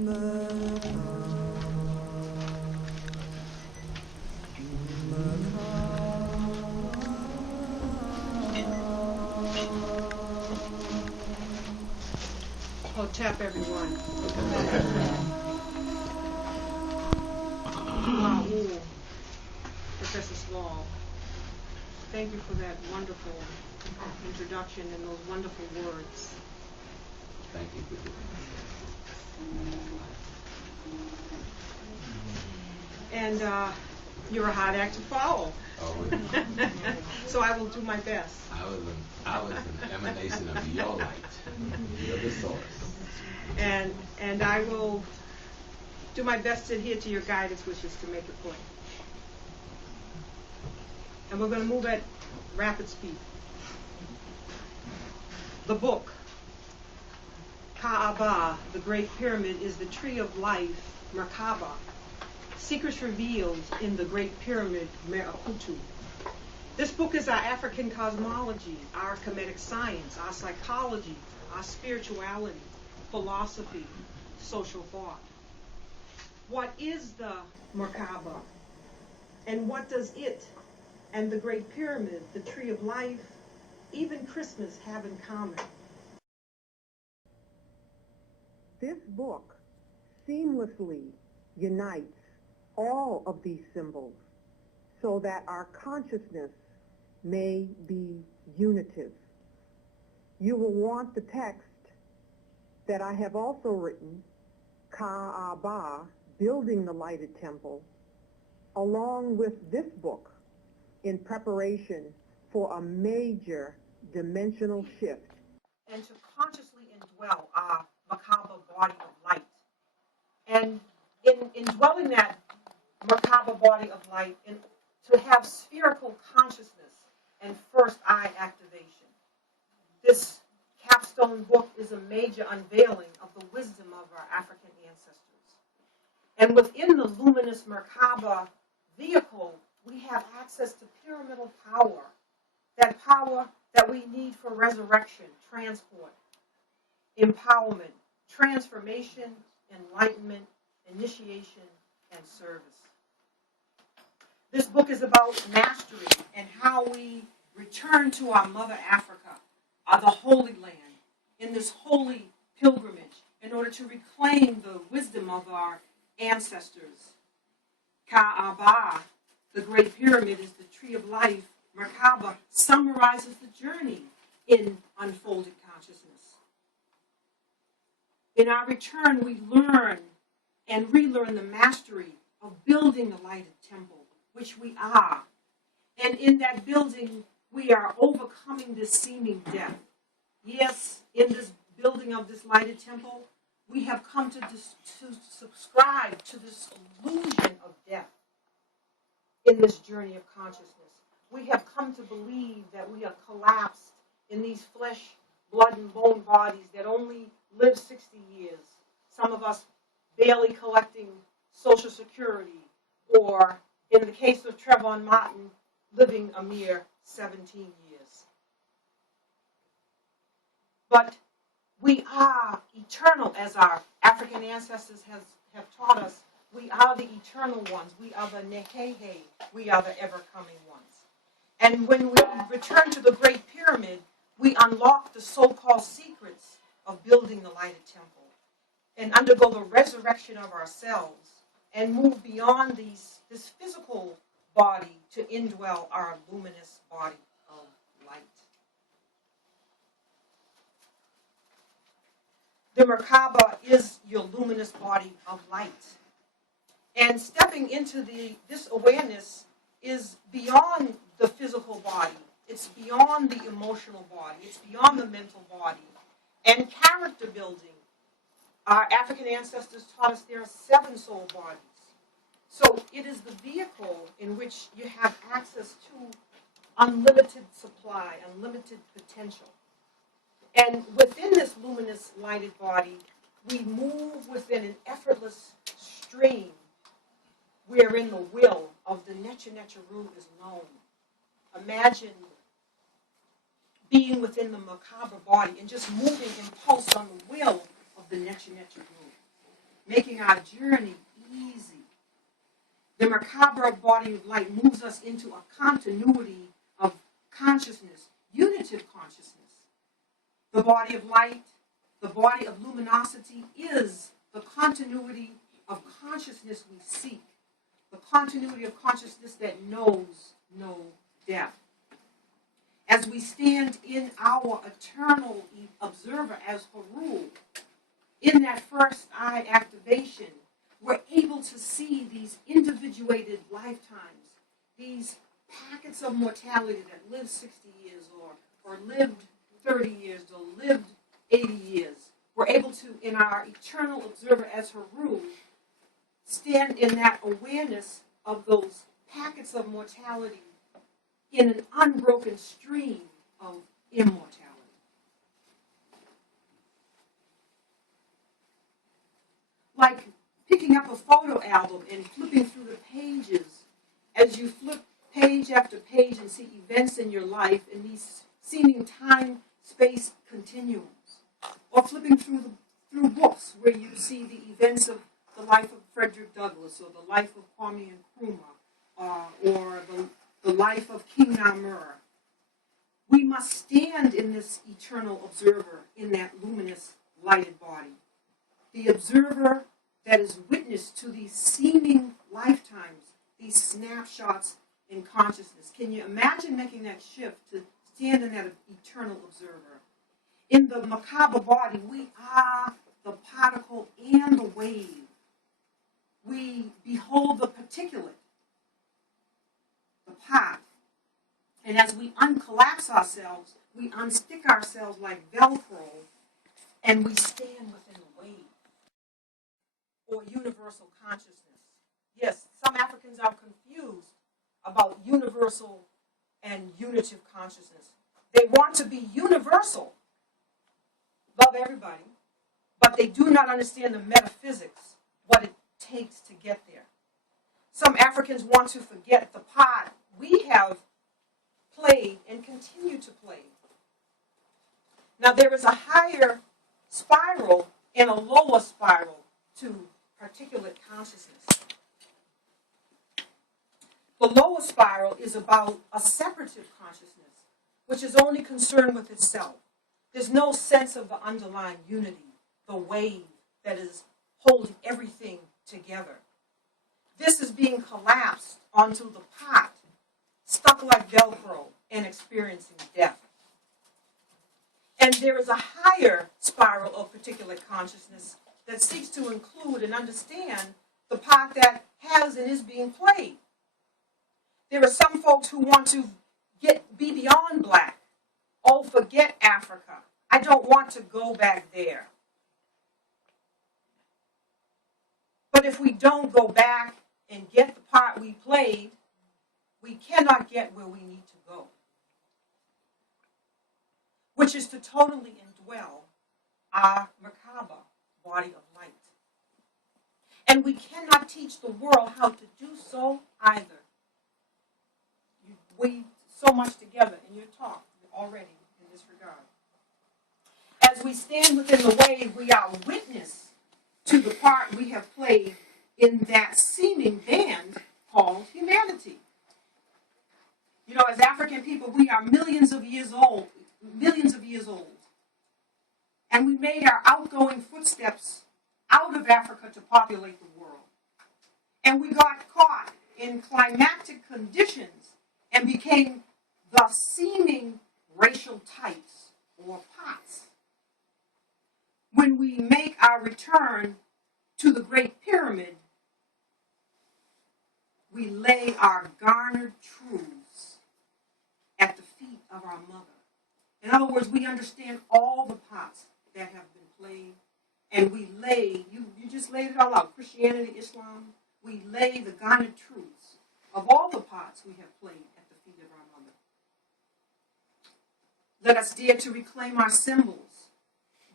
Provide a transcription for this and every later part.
Oh, tap everyone. Raoul, Professor Small, thank you for that wonderful introduction and those wonderful words. Thank you for doing And you're a hard act to follow. Oh, So I will do my best. I was an emanation of your light. You're the source. And I will do my best to adhere to your guidance, which is to make a point. And we're going to move at rapid speed. The book, KaAbBa, the Great Pyramid, is the tree of life, Merkaba. Secrets revealed in the Great Pyramid, Merkaba. This book is our African cosmology, our Kemetic science, our psychology, our spirituality, philosophy, social thought. What is the Merkaba? And what does it and the Great Pyramid, the Tree of Life, even Christmas have in common? This book seamlessly unites all of these symbols so that our consciousness may be unitive. You will want the text that I have also written, KaAbBa, Building the Lighted Temple, along with this book in preparation for a major dimensional shift. And to consciously indwell our Merkaba body of light. And in indwelling that Merkaba body of light, and to have spherical consciousness and first eye activation. This capstone book is a major unveiling of the wisdom of our African ancestors. And within the luminous Merkaba vehicle, we have access to pyramidal power that we need for resurrection, transport, empowerment, transformation, enlightenment, initiation, and service. This book is about mastery and how we return to our Mother Africa, the Holy Land, in this holy pilgrimage in order to reclaim the wisdom of our ancestors. KaAbBa, the Great Pyramid, is the tree of life. Merkaba summarizes the journey in unfolded consciousness. In our return, we learn and relearn the mastery of building the lighted temple, which we are. And in that building, we are overcoming this seeming death. Yes, in this building of this lighted temple, we have come to subscribe to this illusion of death in this journey of consciousness. We have come to believe that we are collapsed in these flesh, blood, and bone bodies that only live 60 years. Some of us barely collecting Social Security, or in the case of Trayvon Martin, living a mere 17 years. But we are eternal, as our African ancestors have taught us. We are the eternal ones. We are the Nehehe. We are the ever-coming ones. And when we return to the Great Pyramid, we unlock the so-called secrets of building the lighted temple and undergo the resurrection of ourselves and move beyond this physical body to indwell our luminous body of light. The Merkaba is your luminous body of light. And stepping into this awareness is beyond the physical body. It's beyond the emotional body. It's beyond the mental body. And character building. Our African ancestors taught us there are 7 soul bodies. So it is the vehicle in which you have access to unlimited supply, unlimited potential. And within this luminous lighted body, we move within an effortless stream wherein the will of the Necha Necharu is known. Imagine being within the Merkaba body and just moving in pulse on the will of the Necha Necharu. making our journey easy. The Merkaba body of light moves us into a continuity of consciousness, unitive consciousness. The body of light, the body of luminosity is the continuity of consciousness we seek, the continuity of consciousness that knows no death. As we stand in our eternal observer as Haru, in that first eye activation, we're able to see these individuated lifetimes, these packets of mortality that lived 60 years or lived 30 years or lived 80 years. We're able to, in our eternal observer as Haru, stand in that awareness of those packets of mortality in an unbroken stream of immortality. Like picking up a photo album and flipping through the pages, as you flip page after page and see events in your life in these seeming time-space continuums, or flipping through books where you see the events of the life of Frederick Douglass, or the life of Kwame Nkrumah, or the life of King Namur. We must stand in this eternal observer, in that luminous, lighted body. The observer that is witness to these seeming lifetimes, these snapshots in consciousness. Can you imagine making that shift to stand in that eternal observer? In the Merkaba body, we are the particle and the wave. We behold the particulate, the part. And as we uncollapse ourselves, we unstick ourselves like Velcro, and we stand within the wave, or universal consciousness. Yes, some Africans are confused about universal and unitive consciousness. They want to be universal, love everybody, but they do not understand the metaphysics, what it takes to get there. Some Africans want to forget the part we have played and continue to play. Now, there is a higher spiral and a lower spiral to particulate consciousness. The lower spiral is about a separative consciousness, which is only concerned with itself. There's no sense of the underlying unity, the wave that is holding everything together. This is being collapsed onto the pot, stuck like Velcro and experiencing death. And there is a higher spiral of particulate consciousness that seeks to include and understand the part that has and is being played. There are some folks who want to be beyond black. Oh, forget Africa. I don't want to go back there. But if we don't go back and get the part we played, we cannot get where we need to go, which is to totally indwell our Merkaba, body of light. And we cannot teach the world how to do so either. We so much together in your talk already in this regard. As we stand within the wave, we are witness to the part we have played in that seeming band called humanity. You know, as African people, we are millions of years old. And we made our outgoing footsteps out of Africa to populate the world. And we got caught in climactic conditions and became the seeming racial types or pots. When we make our return to the Great Pyramid, we lay our garnered truths at the feet of our mother. In other words, we understand all the pots that have been played, and we lay, you just laid it all out, Christianity, Islam, we lay the garnered truths of all the pots we have played at the feet of our mother. Let us dare to reclaim our symbols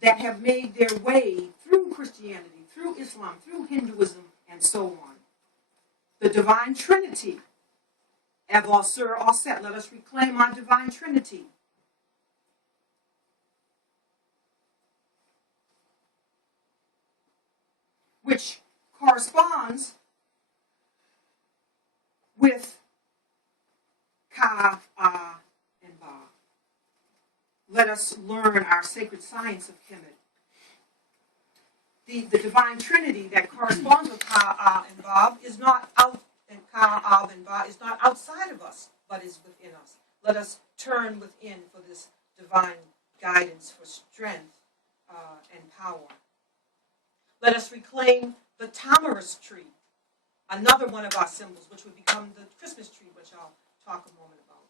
that have made their way through Christianity, through Islam, through Hinduism, and so on. The Divine Trinity. Avol Sur Aset, let us reclaim our Divine Trinity. which corresponds with KaAbBa. Let us learn our sacred science of Kemet. The divine trinity that corresponds with KaAbBa is not is not outside of us, but is within us. Let us turn within for this divine guidance, for strength and power. Let us reclaim the tamarisk tree, another one of our symbols, which would become the Christmas tree, which I'll talk a moment about.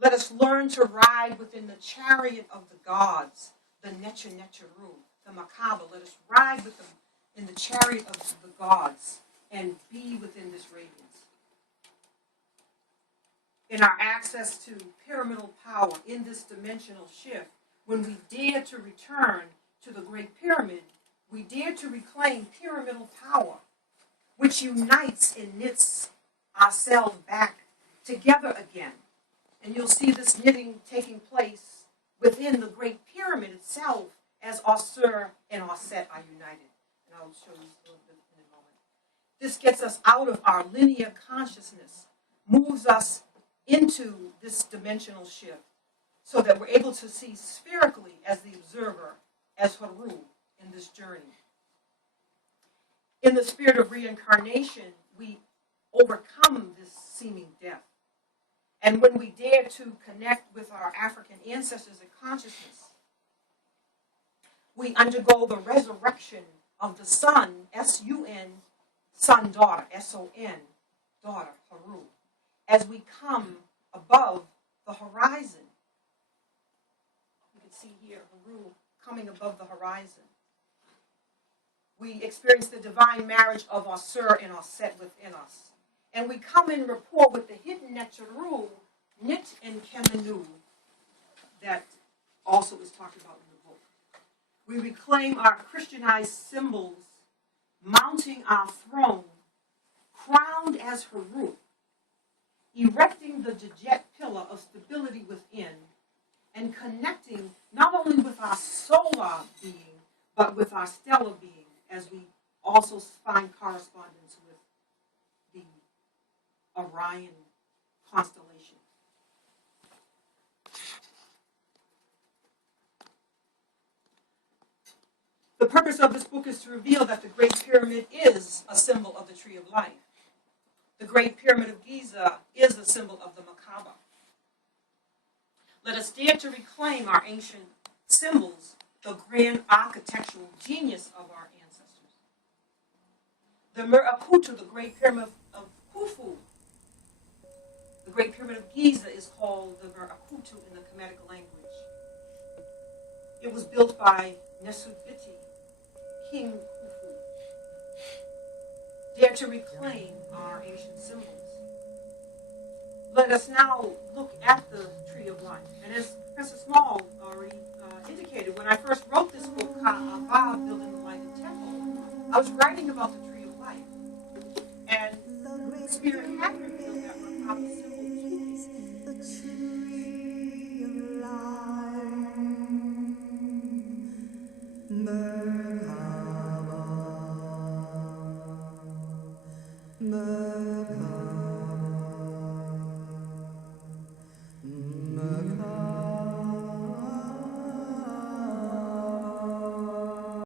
Let us learn to ride within the chariot of the gods, the Nteri Nelson, the Merkaba. Let us ride with them in the chariot of the gods and be within this radiance. In our access to pyramidal power, in this dimensional shift, when we dare to return to the Great Pyramid, we dare to reclaim pyramidal power, which unites and knits ourselves back together again. And you'll see this knitting taking place within the Great Pyramid itself as Osir and Osset are united. And I'll show you a little bit in a moment. This gets us out of our linear consciousness, moves us into this dimensional shift so that we're able to see spherically as the observer, as Haru in this journey. In the spirit of reincarnation, we overcome this seeming death. And when we dare to connect with our African ancestors in consciousness, we undergo the resurrection of the sun, S-U-N, son, daughter, S-O-N, daughter, Haru, as we come above the horizon. You can see here Haru coming above the horizon. We experience the divine marriage of Osir and Osset within us. And we come in rapport with the hidden Neteru, Nit and Kemenu, that also is talked about in the book. We reclaim our Christianized symbols, mounting our throne, crowned as Haru, erecting the Jajet pillar of stability within, and connecting not only with our solar being, but with our stellar being, as we also find correspondence with the Orion constellation. The purpose of this book is to reveal that the Great Pyramid is a symbol of the Tree of Life. The Great Pyramid of Giza is a symbol of the Merkaba. Let us dare to reclaim our ancient symbols, the grand architectural genius of our ancestors. The Merkaba, the Great Pyramid of Khufu, the Great Pyramid of Giza is called the Merkaba in the Kemetic language. It was built by Nesubiti, King Khufu. Dare to reclaim our ancient symbols. Let us now look at the Tree of Life. And as Professor Small already indicated, when I first wrote this book, KaAbBa, Building the Light and Temple, I was writing about the Tree of Life. And the Spirit had revealed that Merkaba symbol to me. The tree of life, Merkaba, Merkaba.